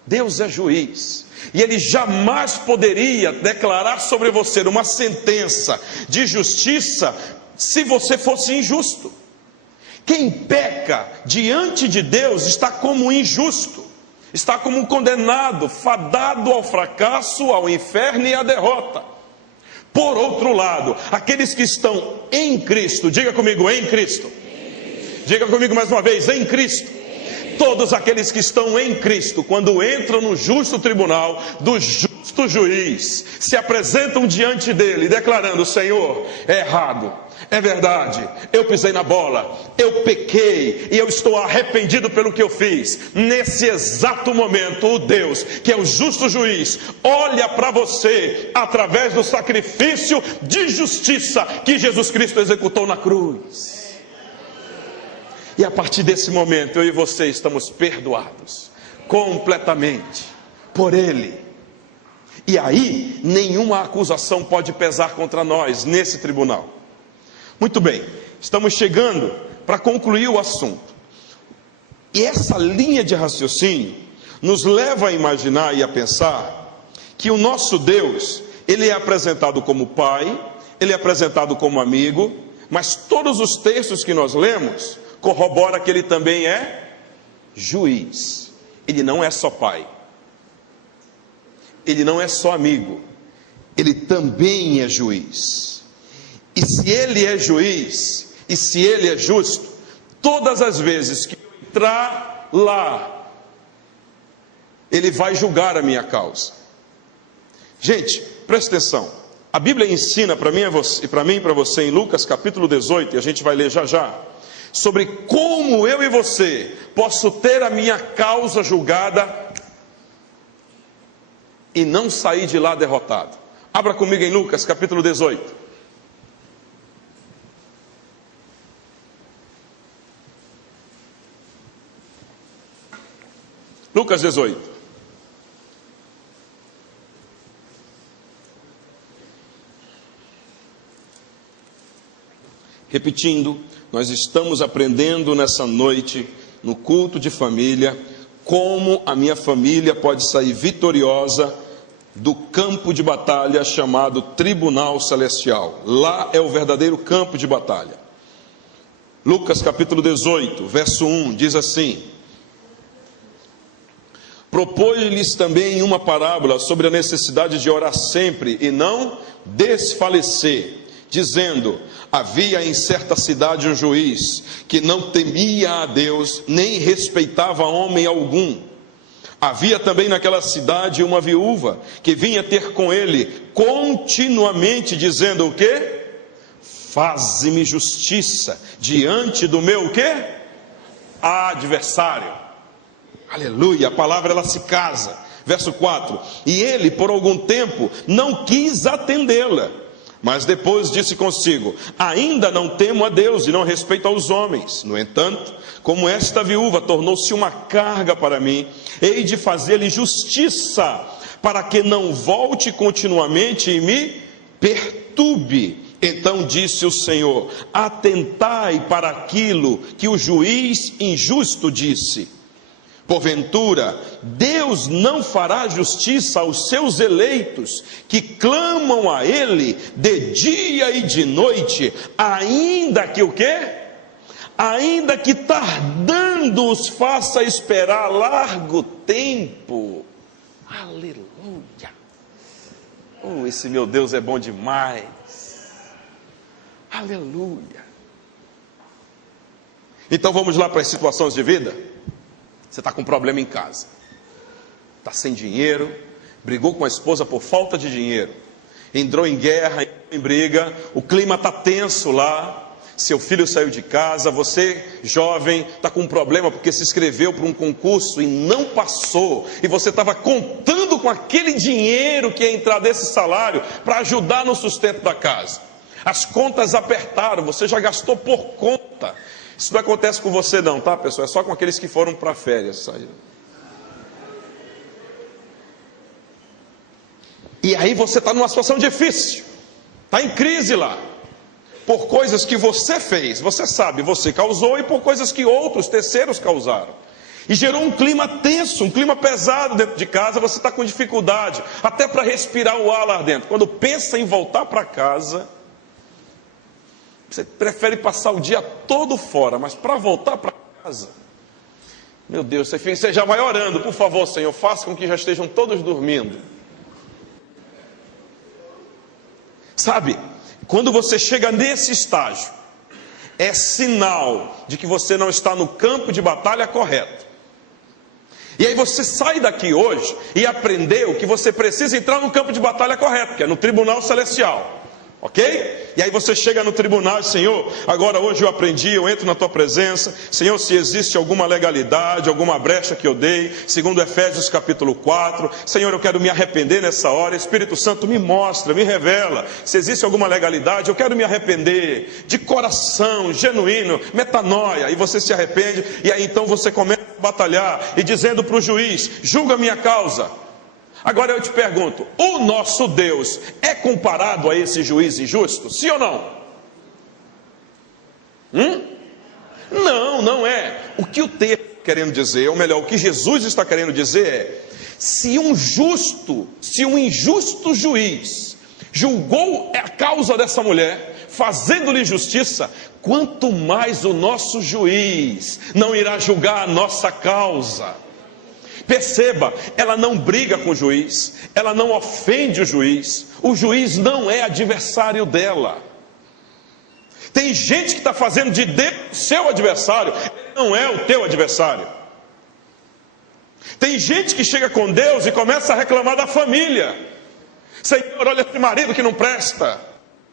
Deus é juiz. E Ele jamais poderia declarar sobre você uma sentença de justiça se você fosse injusto. Quem peca diante de Deus está como injusto, está como condenado, fadado ao fracasso, ao inferno e à derrota. Por outro lado, aqueles que estão em Cristo, diga comigo, em Cristo. Diga comigo mais uma vez, em Cristo. Todos aqueles que estão em Cristo, quando entram no justo tribunal do justo juiz, se apresentam diante dele, declarando: Senhor, é errado, é verdade, eu pisei na bola, eu pequei e eu estou arrependido pelo que eu fiz. Nesse exato momento, o Deus, que é o justo juiz, olha para você através do sacrifício de justiça que Jesus Cristo executou na cruz. E a partir desse momento, eu e você estamos perdoados completamente por Ele. E aí, nenhuma acusação pode pesar contra nós nesse tribunal. Muito bem, estamos chegando para concluir o assunto. E essa linha de raciocínio nos leva a imaginar e a pensar que o nosso Deus, Ele é apresentado como Pai, Ele é apresentado como amigo, mas todos os textos que nós lemos corrobora que Ele também é juiz. Ele não é só pai, Ele não é só amigo, Ele também é juiz. E se Ele é juiz, e se Ele é justo, todas as vezes que eu entrar lá, Ele vai julgar a minha causa. Gente, presta atenção. A Bíblia ensina para mim e para você em Lucas capítulo 18, e a gente vai ler já já, sobre como eu e você posso ter a minha causa julgada e não sair de lá derrotado. Abra comigo em Lucas capítulo 18. Lucas 18. Repetindo, nós estamos aprendendo nessa noite, no culto de família, como a minha família pode sair vitoriosa do campo de batalha chamado Tribunal Celestial. Lá é o verdadeiro campo de batalha. Lucas capítulo 18, verso 1, diz assim: propôs-lhes também uma parábola sobre a necessidade de orar sempre e não desfalecer, dizendo: havia em certa cidade um juiz que não temia a Deus, nem respeitava homem algum. Havia também naquela cidade uma viúva que vinha ter com ele continuamente, dizendo o quê? Faze-me justiça diante do meu o quê? Adversário. Aleluia, a palavra ela se casa. Verso 4: e ele por algum tempo não quis atendê-la, mas depois disse consigo: ainda não temo a Deus e não respeito aos homens. No entanto, como esta viúva tornou-se uma carga para mim, hei de fazer-lhe justiça, para que não volte continuamente e me perturbe. Então disse o Senhor: atentai para aquilo que o juiz injusto disse. Porventura, Deus não fará justiça aos seus eleitos, que clamam a Ele de dia e de noite, ainda que o quê? Ainda que tardando os faça esperar largo tempo. Aleluia. Oh, esse meu Deus é bom demais. Aleluia. Então vamos lá para as situações de vida. Você está com um problema em casa, está sem dinheiro, brigou com a esposa por falta de dinheiro, entrou em guerra, em briga, o clima está tenso lá, seu filho saiu de casa, você, jovem, está com um problema porque se inscreveu para um concurso e não passou, e você estava contando com aquele dinheiro que ia entrar desse salário para ajudar no sustento da casa. As contas apertaram, você já gastou por conta. Isso não acontece com você não, tá, pessoal? É só com aqueles que foram para férias. E aí você está numa situação difícil, está em crise lá, por coisas que você fez, você sabe, você causou, e por coisas que outros, terceiros causaram. E gerou um clima tenso, um clima pesado dentro de casa, você está com dificuldade, até para respirar o ar lá dentro. Quando pensa em voltar para casa, você prefere passar o dia todo fora, mas para voltar para casa, meu Deus, você já vai orando: por favor, Senhor, faça com que já estejam todos dormindo. Sabe, quando você chega nesse estágio, é sinal de que você não está no campo de batalha correto. E aí você sai daqui hoje e aprendeu que você precisa entrar no campo de batalha correto, que é no Tribunal Celestial. Ok? E aí você chega no tribunal e: Senhor, agora hoje eu aprendi, eu entro na tua presença. Senhor, se existe alguma legalidade, alguma brecha que eu dei, segundo Efésios capítulo 4, Senhor, eu quero me arrepender nessa hora. Espírito Santo, me mostra, me revela se existe alguma legalidade, eu quero me arrepender de coração, genuíno, metanoia. E você se arrepende, e aí então você começa a batalhar e dizendo para o juiz: julga a minha causa. Agora eu te pergunto, o nosso Deus é comparado a esse juiz injusto? Sim ou não? Não, não é. O que o texto está querendo dizer, ou melhor, o que Jesus está querendo dizer é: se um injusto juiz julgou a causa dessa mulher, fazendo-lhe justiça, quanto mais o nosso juiz não irá julgar a nossa causa. Perceba, ela não briga com o juiz, ela não ofende o juiz não é adversário dela. Tem gente que está fazendo de Deus seu adversário, ele não é o teu adversário. Tem gente que chega com Deus e começa a reclamar da família: Senhor, olha esse marido que não presta,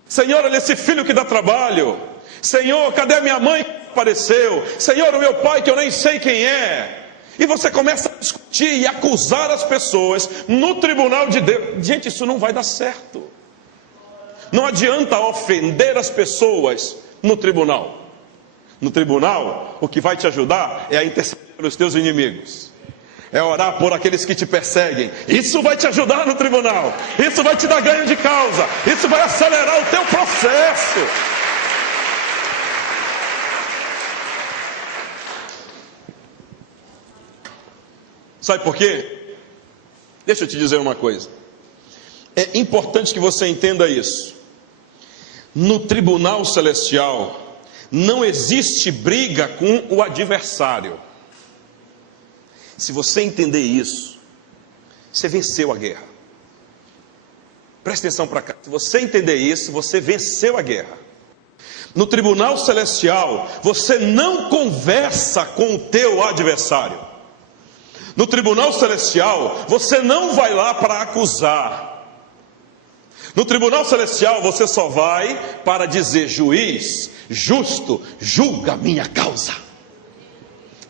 Senhor, olha esse filho que dá trabalho, Senhor, cadê a minha mãe que apareceu, Senhor, o meu pai que eu nem sei quem é. E você começa a discutir e acusar as pessoas no tribunal de Deus. Gente, isso não vai dar certo. Não adianta ofender as pessoas no tribunal. No tribunal, o que vai te ajudar é a interceder pelos teus inimigos, é orar por aqueles que te perseguem. Isso vai te ajudar no tribunal. Isso vai te dar ganho de causa. Isso vai acelerar o teu processo. Sabe por quê? Deixa eu te dizer uma coisa. É importante que você entenda isso. No tribunal celestial, não existe briga com o adversário. Se você entender isso, você venceu a guerra. Presta atenção para cá. Se você entender isso, você venceu a guerra. No tribunal celestial, você não conversa com o teu adversário. No tribunal celestial, você não vai lá para acusar. No tribunal celestial, você só vai para dizer: juiz justo, julga a minha causa.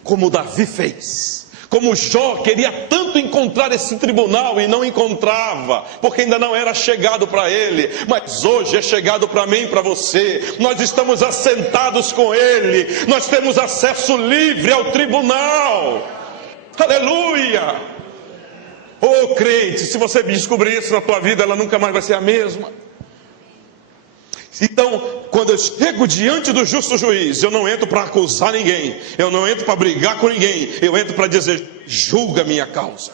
Como Davi fez. Como Jó queria tanto encontrar esse tribunal e não encontrava, porque ainda não era chegado para ele, mas hoje é chegado para mim e para você. Nós estamos assentados com ele, nós temos acesso livre ao tribunal. Aleluia! Ô crente, se você descobrir isso na tua vida, ela nunca mais vai ser a mesma. Então, quando eu chego diante do justo juiz, eu não entro para acusar ninguém, eu não entro para brigar com ninguém, eu entro para dizer: julga a minha causa.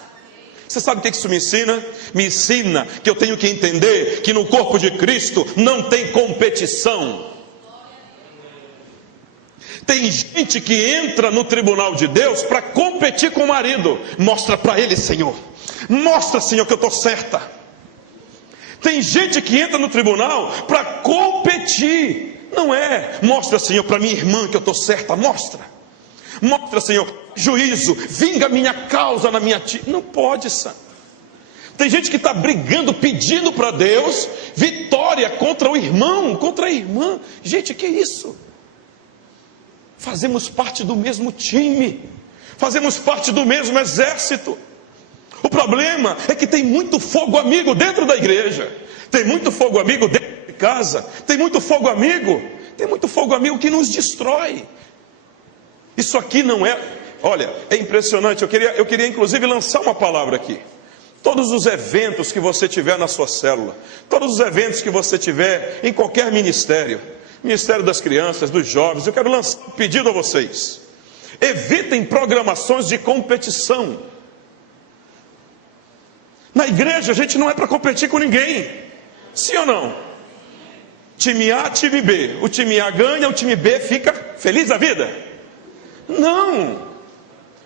Você sabe o que isso me ensina? Me ensina que eu tenho que entender que no corpo de Cristo não tem competição. Tem gente que entra no tribunal de Deus para competir com o marido. Mostra para ele, Senhor, mostra, Senhor, que eu estou certa. Tem gente que entra no tribunal para competir. Não é: mostra, Senhor, para minha irmã que eu estou certa. Mostra, Senhor, juízo, vinga minha causa na minha tia. Não pode, santo. Tem gente que está brigando, pedindo para Deus vitória contra o irmão, contra a irmã. Gente, que isso? Fazemos parte do mesmo time, fazemos parte do mesmo exército. O problema é que tem muito fogo amigo dentro da igreja, tem muito fogo amigo dentro de casa, tem muito fogo amigo que nos destrói. Isso aqui não é, olha, é impressionante. Eu queria inclusive lançar uma palavra aqui. Todos os eventos que você tiver na sua célula, todos os eventos que você tiver em qualquer ministério, Ministério das Crianças, dos Jovens, eu quero lançar um pedido a vocês: evitem programações de competição. Na igreja a gente não é para competir com ninguém, sim ou não? Time A, time B, o time A ganha, o time B fica feliz da vida? Não.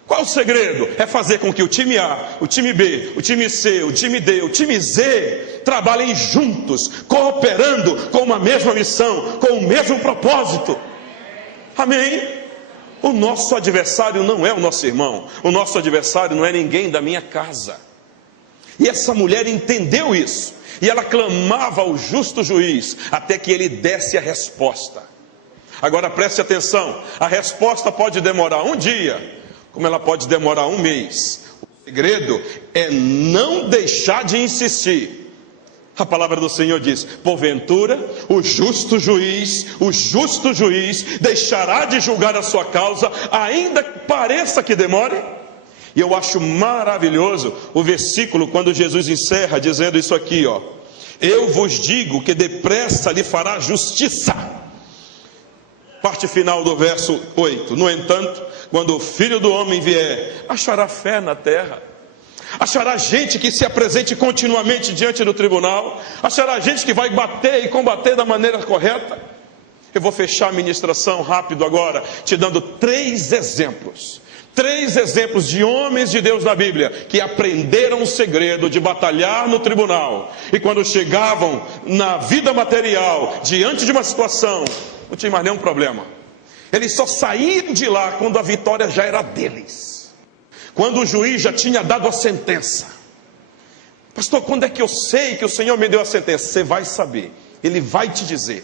Qual o segredo? É fazer com que o time A, o time B, o time C, o time D, o time Z trabalhem juntos, cooperando com uma mesma missão, com o mesmo propósito. Amém? O nosso adversário não é o nosso irmão, o nosso adversário não é ninguém da minha casa. E essa mulher entendeu isso, e ela clamava ao justo juiz, até que ele desse a resposta. Agora preste atenção, a resposta pode demorar um dia, como ela pode demorar um mês. O segredo é não deixar de insistir. A palavra do Senhor diz: porventura o justo juiz deixará de julgar a sua causa, ainda que pareça que demore? E eu acho maravilhoso o versículo quando Jesus encerra dizendo isso aqui, ó: eu vos digo que depressa lhe fará justiça. Parte final do verso 8: no entanto, quando o Filho do Homem vier, achará fé na terra? Achará gente que se apresente continuamente diante do tribunal? Achará gente que vai bater e combater da maneira correta? Eu vou fechar a ministração rápido agora, te dando 3 exemplos. 3 exemplos de homens de Deus na Bíblia que aprenderam o segredo de batalhar no tribunal, e quando chegavam na vida material, diante de uma situação, não tinha mais nenhum problema. Eles só saíram de lá quando a vitória já era deles, quando o juiz já tinha dado a sentença. Pastor, quando é que eu sei que o Senhor me deu a sentença? Você vai saber, Ele vai te dizer.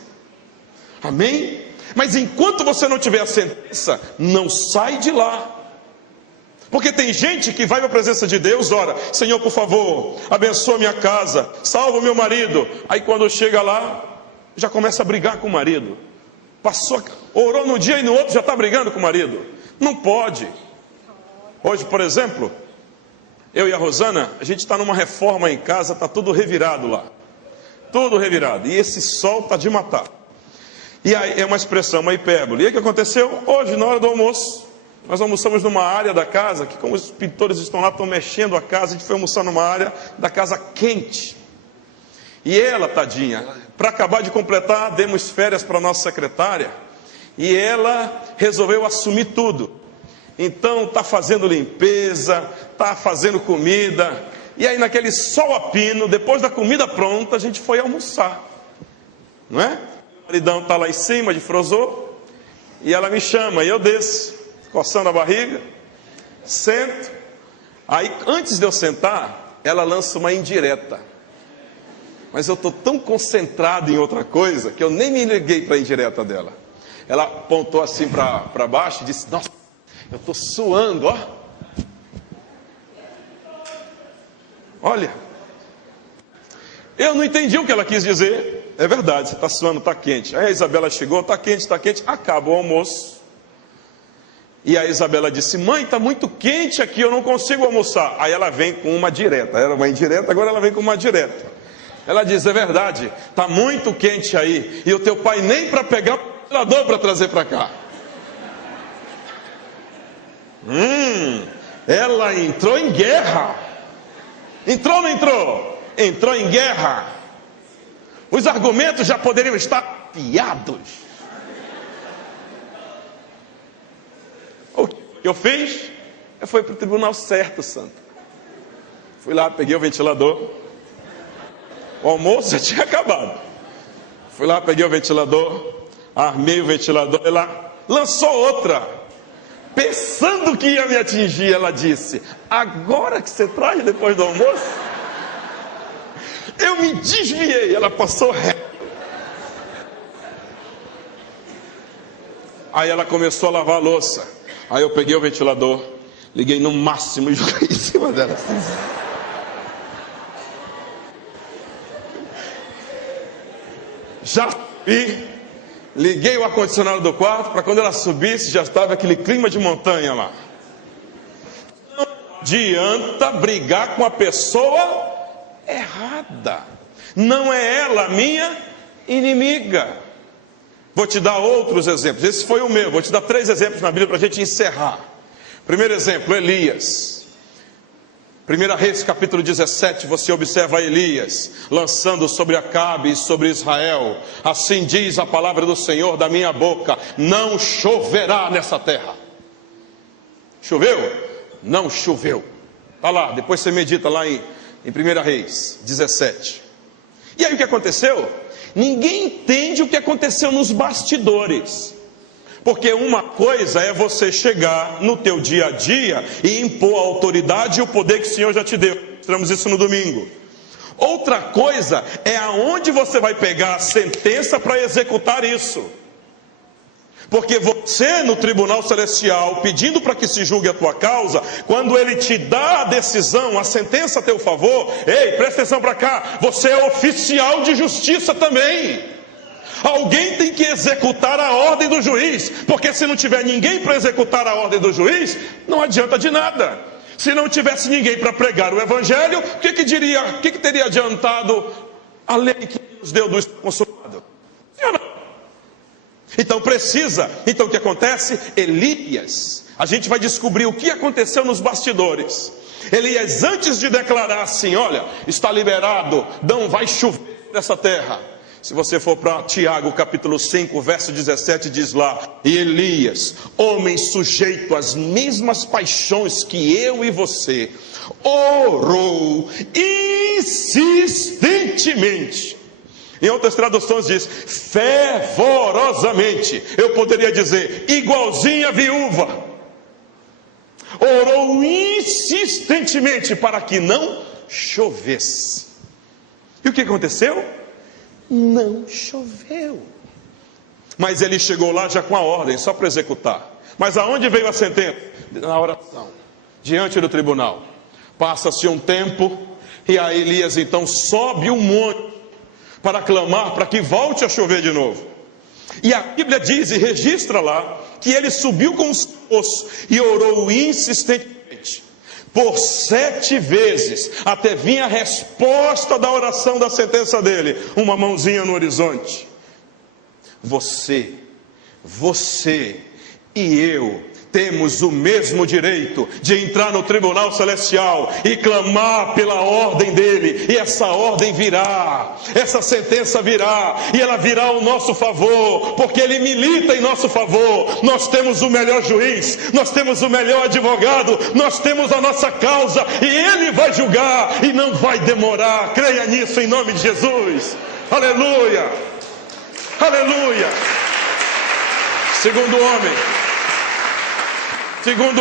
Amém? Mas enquanto você não tiver a sentença, não sai de lá. Porque tem gente que vai para a presença de Deus, ora: Senhor, por favor, abençoa minha casa, salva o meu marido. Aí quando chega lá, já começa a brigar com o marido. Orou num dia e no outro já está brigando com o marido. Não pode. Hoje, por exemplo, eu e a Rosana, a gente está numa reforma em casa, está tudo revirado lá. Tudo revirado. E esse sol está de matar. E aí é uma expressão, uma hipérbole. E aí o que aconteceu? Hoje, na hora do almoço, Nós almoçamos numa área da casa, que como os pintores estão lá, estão mexendo a casa, a gente foi almoçar numa área da casa quente. E ela, tadinha, para acabar de completar, demos férias para a nossa secretária, e ela resolveu assumir tudo. Então está fazendo limpeza, está fazendo comida, e aí naquele sol a pino, depois da comida pronta, a gente foi almoçar, não é? O maridão está lá em cima de frozô, e ela me chama, e eu desço, coçando a barriga, sento. Aí antes de eu sentar, ela lança uma indireta. Mas eu estou tão concentrado em outra coisa, que eu nem me liguei para a indireta dela. Ela apontou assim para baixo e disse: nossa, eu estou suando, ó. Olha, eu não entendi o que ela quis dizer. É verdade, você está suando, está quente. Aí a Isabela chegou, está quente, acabou o almoço. E a Isabela disse: mãe, está muito quente aqui, eu não consigo almoçar. Aí ela vem com uma direta, era uma indireta, agora ela vem com uma direta. Ela diz: é verdade, está muito quente aí, e o teu pai nem para pegar o ventilador para trazer para cá. Ela entrou em guerra. Entrou ou não entrou? Entrou em guerra. Os argumentos já poderiam estar afiados. O que eu fiz? Eu fui para o tribunal certo, santo. Fui lá, peguei o ventilador. O almoço já tinha acabado. Fui lá, peguei o ventilador, armei o ventilador, ela lançou outra. Pensando que ia me atingir, ela disse: agora que você traz depois do almoço? Eu me desviei, ela passou reto. Aí ela começou a lavar a louça. Aí eu peguei o ventilador, liguei no máximo e joguei em cima dela assim. Já subi, liguei o ar-condicionado do quarto, para quando ela subisse, já estava aquele clima de montanha lá. Não adianta brigar com a pessoa errada. Não é ela a minha inimiga. Vou te dar outros exemplos. Esse foi o meu. Vou te dar 3 exemplos na Bíblia para a gente encerrar. Primeiro exemplo, Elias. 1 Reis capítulo 17, você observa Elias lançando sobre Acabe e sobre Israel: assim diz a palavra do Senhor da minha boca, não choverá nessa terra. Choveu? Não choveu. Está lá, depois você medita lá em 1 Reis 17. E aí o que aconteceu? Ninguém entende o que aconteceu nos bastidores. Porque uma coisa é você chegar no teu dia a dia e impor a autoridade e o poder que o Senhor já te deu. Mostramos isso no domingo. Outra coisa é aonde você vai pegar a sentença para executar isso. Porque você no tribunal celestial, pedindo para que se julgue a tua causa, quando ele te dá a decisão, a sentença a teu favor, ei, presta atenção para cá, você é oficial de justiça também. Alguém tem que executar a ordem do juiz, porque se não tiver ninguém para executar a ordem do juiz, não adianta de nada. Se não tivesse ninguém para pregar o evangelho, o que teria adiantado a lei que Deus deu do consumado? Sim ou não? Então o que acontece? Elias, a gente vai descobrir o que aconteceu nos bastidores. Elias, antes de declarar assim: olha, está liberado, não vai chover nessa terra. Se você for para Tiago capítulo 5, verso 17, diz lá: e Elias, homem sujeito às mesmas paixões que eu e você, orou insistentemente. Em outras traduções diz fervorosamente. Eu poderia dizer igualzinha a viúva. Orou insistentemente para que não chovesse. E o que aconteceu? Não choveu. Mas ele chegou lá já com a ordem, só para executar. Mas aonde veio a sentença? Na oração, diante do tribunal. Passa-se um tempo, e aí Elias então sobe um monte para clamar para que volte a chover de novo. E a Bíblia diz e registra lá que ele subiu com os ossos e orou insistentemente por 7 vezes, até vir a resposta da oração da sentença dele, uma mãozinha no horizonte. Você e eu temos o mesmo direito de entrar no tribunal celestial e clamar pela ordem dele, e essa ordem virá, essa sentença virá, e ela virá ao nosso favor, porque ele milita em nosso favor. Nós temos o melhor juiz, nós temos o melhor advogado, nós temos a nossa causa, e ele vai julgar, e não vai demorar. Creia nisso em nome de Jesus. Aleluia, aleluia. Segundo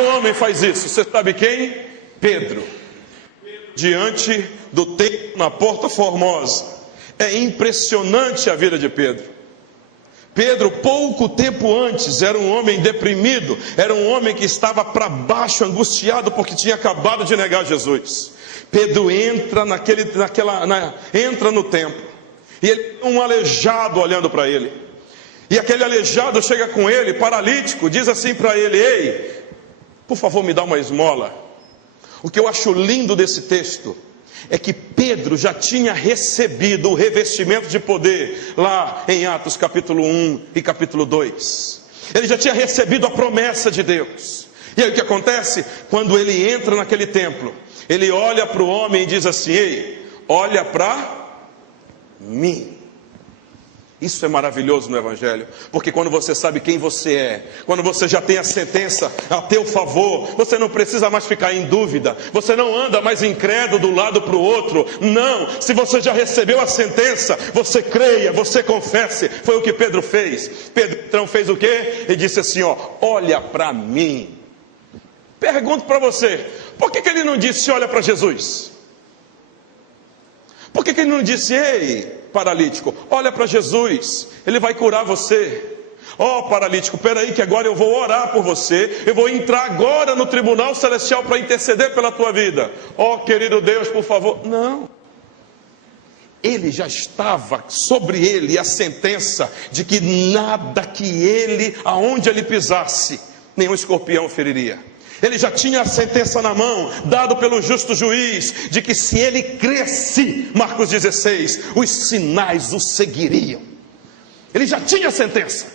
homem faz isso, você sabe quem? Pedro. Diante do templo na Porta Formosa. É impressionante a vida de Pedro. Pedro, pouco tempo antes, era um homem deprimido, era um homem que estava para baixo, angustiado, porque tinha acabado de negar Jesus. Pedro entra entra no templo, e ele tem um aleijado olhando para ele. E aquele aleijado chega com ele, paralítico, diz assim para ele: ei, por favor, me dá uma esmola. O que eu acho lindo desse texto é que Pedro já tinha recebido o revestimento de poder lá em Atos capítulo 1 e capítulo 2. Ele já tinha recebido a promessa de Deus. E aí o que acontece? Quando ele entra naquele templo, ele olha para o homem e diz assim: ei, olha para mim. Isso é maravilhoso no Evangelho, porque quando você sabe quem você é, quando você já tem a sentença a teu favor, você não precisa mais ficar em dúvida, você não anda mais incrédulo do lado para o outro. Não, se você já recebeu a sentença, você creia, você confesse. Foi o que Pedro fez. Pedro então fez o quê? Ele disse assim: ó, olha para mim. Pergunto para você, por que ele não disse olha para Jesus? Por que ele não disse: ei, paralítico, olha para Jesus, ele vai curar você? Ó, paralítico, peraí que agora eu vou orar por você, eu vou entrar agora no tribunal celestial para interceder pela tua vida. Ó, querido Deus, por favor. Não. Ele já estava sobre ele a sentença de que nada que ele, aonde ele pisasse, nenhum escorpião feriria. Ele já tinha a sentença na mão, dado pelo justo juiz, de que se ele cresce, Marcos 16, os sinais o seguiriam. Ele já tinha a sentença.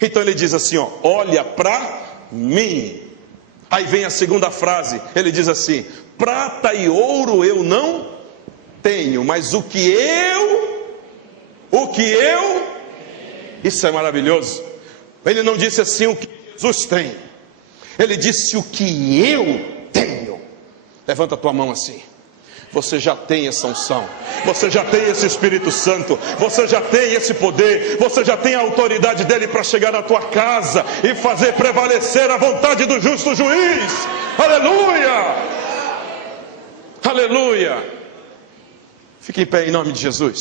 Então ele diz assim, ó, olha para mim. Aí vem a segunda frase, ele diz assim: prata e ouro eu não tenho, mas o que eu, isso é maravilhoso. Ele não disse assim o que Jesus tem. Ele disse o que eu tenho. Levanta a tua mão assim. Você já tem essa unção, você já tem esse Espírito Santo, você já tem esse poder, você já tem a autoridade dele para chegar na tua casa e fazer prevalecer a vontade do justo juiz. Aleluia! Aleluia! Fique em pé em nome de Jesus.